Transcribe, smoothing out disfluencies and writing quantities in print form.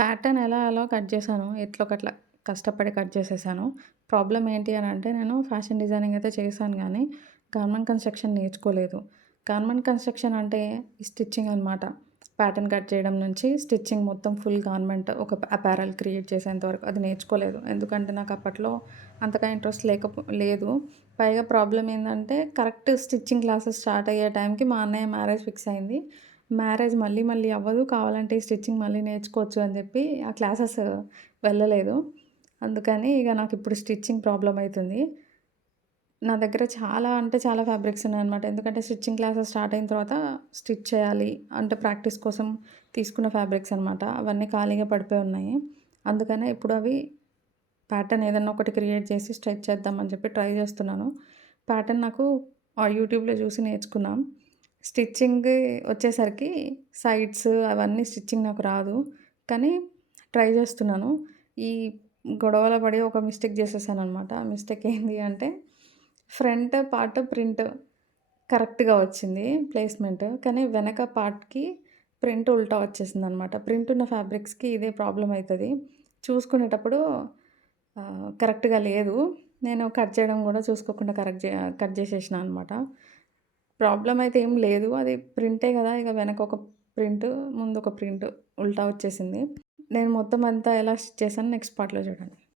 Pattern ఎలా cut చేశాను. ఎట్లో ఒకట్లా కష్టపడి కట్ చేసేసాను. ప్రాబ్లమ్ ఏంటి అనంటే నేను ఫ్యాషన్ డిజైనింగ్ అయితే చేశాను గానీ, గార్మెంట్ కన్‌స్ట్రక్షన్ నేర్చుకోలేదు. గార్మెంట్ కన్‌స్ట్రక్షన్ అంటే ఈ స్టిచ్చింగ్ అనమాట. ప్యాటర్న్ కట్ చేయడం నుంచి స్టిచ్చింగ్ మొత్తం ఫుల్ గార్మెంట్ ఒక అపారల్ క్రియేట్ చేసేంత వరకు అది నేర్చుకోలేదు. ఎందుకంటే నాకు అప్పట్లో అంతగా ఇంట్రెస్ట్ లేదు. పైగా ప్రాబ్లమ్ ఏందంటే కరెక్ట్ స్టిచ్చింగ్ క్లాసెస్ స్టార్ట్ అయ్యే టైంకి మా అన్నయ్య మ్యారేజ్ ఫిక్స్ అయింది. మ్యారేజ్ మళ్ళీ అవ్వదు. కావాలంటే ఈ స్టిచ్చింగ్ మళ్ళీ నేర్చుకోవచ్చు అని చెప్పి ఆ క్లాసెస్ వెళ్ళలేదు. అందుకని ఇగ నాకిప్పుడు స్టిచ్చింగ్ ప్రాబ్లమ్ అయితుంది. నా దగ్గర చాలా అంటే చాలా ఫ్యాబ్రిక్స్ ఉన్నాయన్నమాట. ఎందుకంటే స్టిచ్చింగ్ క్లాసెస్ స్టార్ట్ అయిన తర్వాత స్టిచ్ చేయాలి. అంటే ప్రాక్టీస్ కోసం తీసుకున్న ఫ్యాబ్రిక్స్ అనమాట. అవన్నీ ఖాళీగా పడిపోయి ఉన్నాయి. అందుకనే ఇప్పుడు అవి ప్యాటర్న్ ఏదన్నా ఒకటి క్రియేట్ చేసి స్టిచ్ చేద్దామని చెప్పి ట్రై చేస్తున్నాను. ప్యాటర్న్ నాకు యూట్యూబ్‌లో చూసి నేర్చుకున్నా. స్టిచ్చింగ్ వచ్చేసరికి సైడ్స్ అవన్నీ స్టిచ్చింగ్ నాకు రాదు. కానీ ట్రై చేస్తున్నాను. ఈ గొడవలో పడి ఒక మిస్టేక్ చేసేసాననమాట. ఆ మిస్టేక్ ఏంది అంటే ఫ్రంట్ పార్ట్ ప్రింట్ కరెక్ట్‌గా వచ్చింది ప్లేస్‌మెంట్. కానీ వెనక పార్ట్‌కి ప్రింట్ ఉల్టా వచ్చేసిందనమాట. ప్రింట్ ఉన్న ఫ్యాబ్రిక్స్‌కి ఇదే ప్రాబ్లమ్ అయితది. చూసుకునేటప్పుడు కరెక్ట్‌గా లేదు. నేను కట్ చేయడం గూడా చూసుకోకుండా కట్ చేసేసినా అనమాట. ప్రాబ్లమ్ అయితే ఏం లేదు. అది ప్రింటే గదా! ఇగ వెనకొక ప్రింట్, ముందొక ప్రింట్ ఉల్టా వచ్చేసింది. నేను మొత్తం అంతా ఎలా స్టిచ్ చేశానో నెక్స్ట్ పార్ట్‌లో చూడండి.